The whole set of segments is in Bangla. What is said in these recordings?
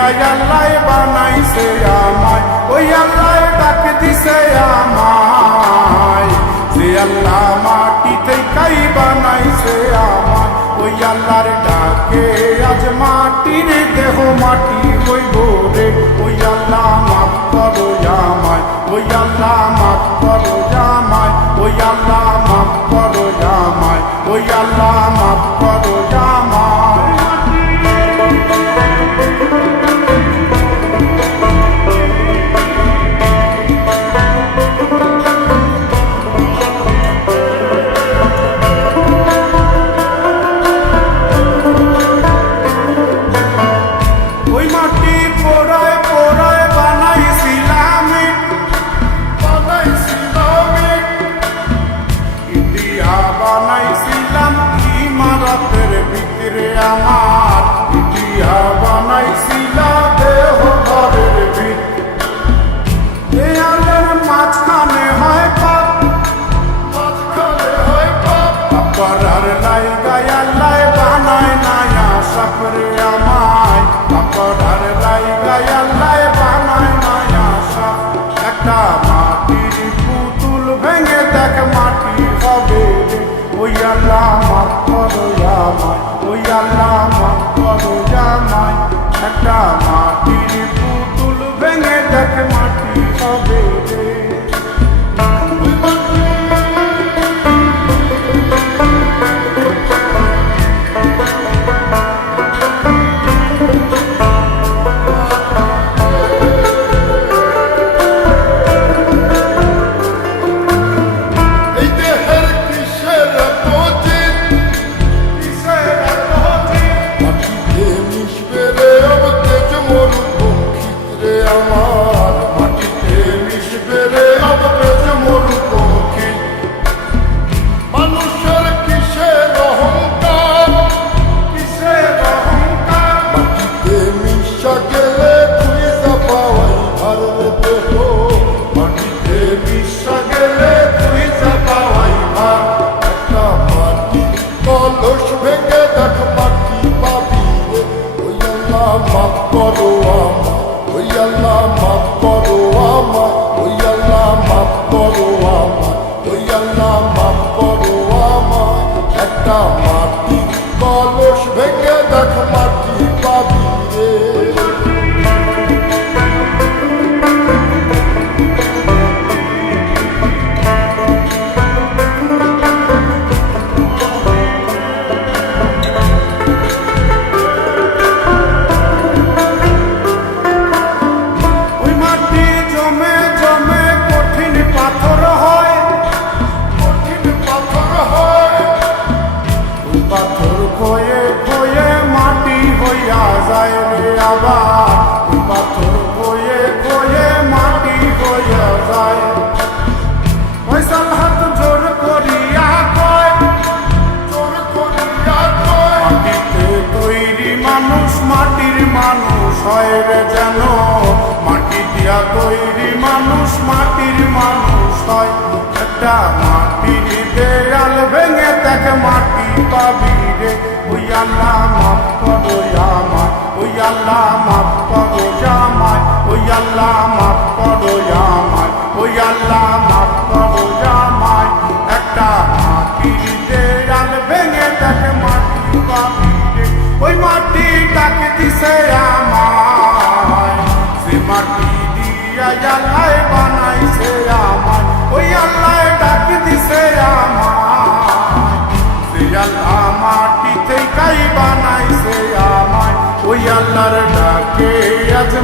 দিয়া আল্লাহ বানাইছে আমায় ওই আল্লাহ ডাক দিছে আমায় সে আল্লাহ মাটি থেকেই বানাইছে আমায় ওই আল্লাহর ডাকে আজ মাটির দেহ মাটি হইব রে ওই আল্লাহ মাফ করো জামাই ওই আল্লাহ মাফ করো জামাই ওই আল্লাহ ভিতরে আমার। আমায় একটা মাটির পুতুল ভেঙে দেখ মাটি হবে রে? যায় রে আবার পাথর খয়ে খয়ে মাটি হইয়া যায়। হাত জোর করিয়া কয় তোর করিয়া কয় তৈরি মানুষ, মাটির মানুষ হয় রে যেন। তৈরি মানুষ, মাটির মানুষ হয়। একটা মাটির দেয়াল ভেঙে দেখ, মাটি পাবি রে, ওই আল্লাহ আল্লাহ মাফ করো জামাই ওই আল্লাহ মাফ করো জামাই, ওই আল্লাহ মাফ করো জামাই। একটা মাটির দেয়াল ভেঙে তাকে মাটি পাবি ওই মাটি ডাক দিছে আমায়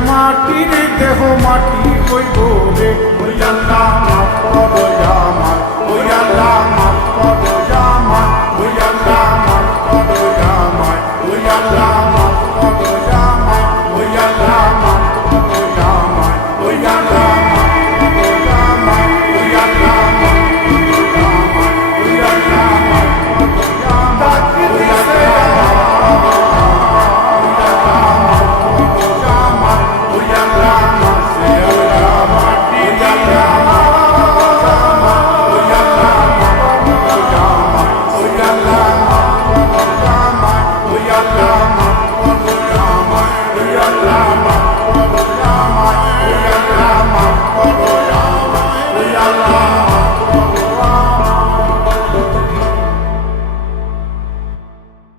মাটির দেহ মাটি হইব রে ওই আল্লাহ মাফ করো আমার ওই আল্লাহ মাফ করো আমার ওই আল্লাহ মাফ আল্লাহ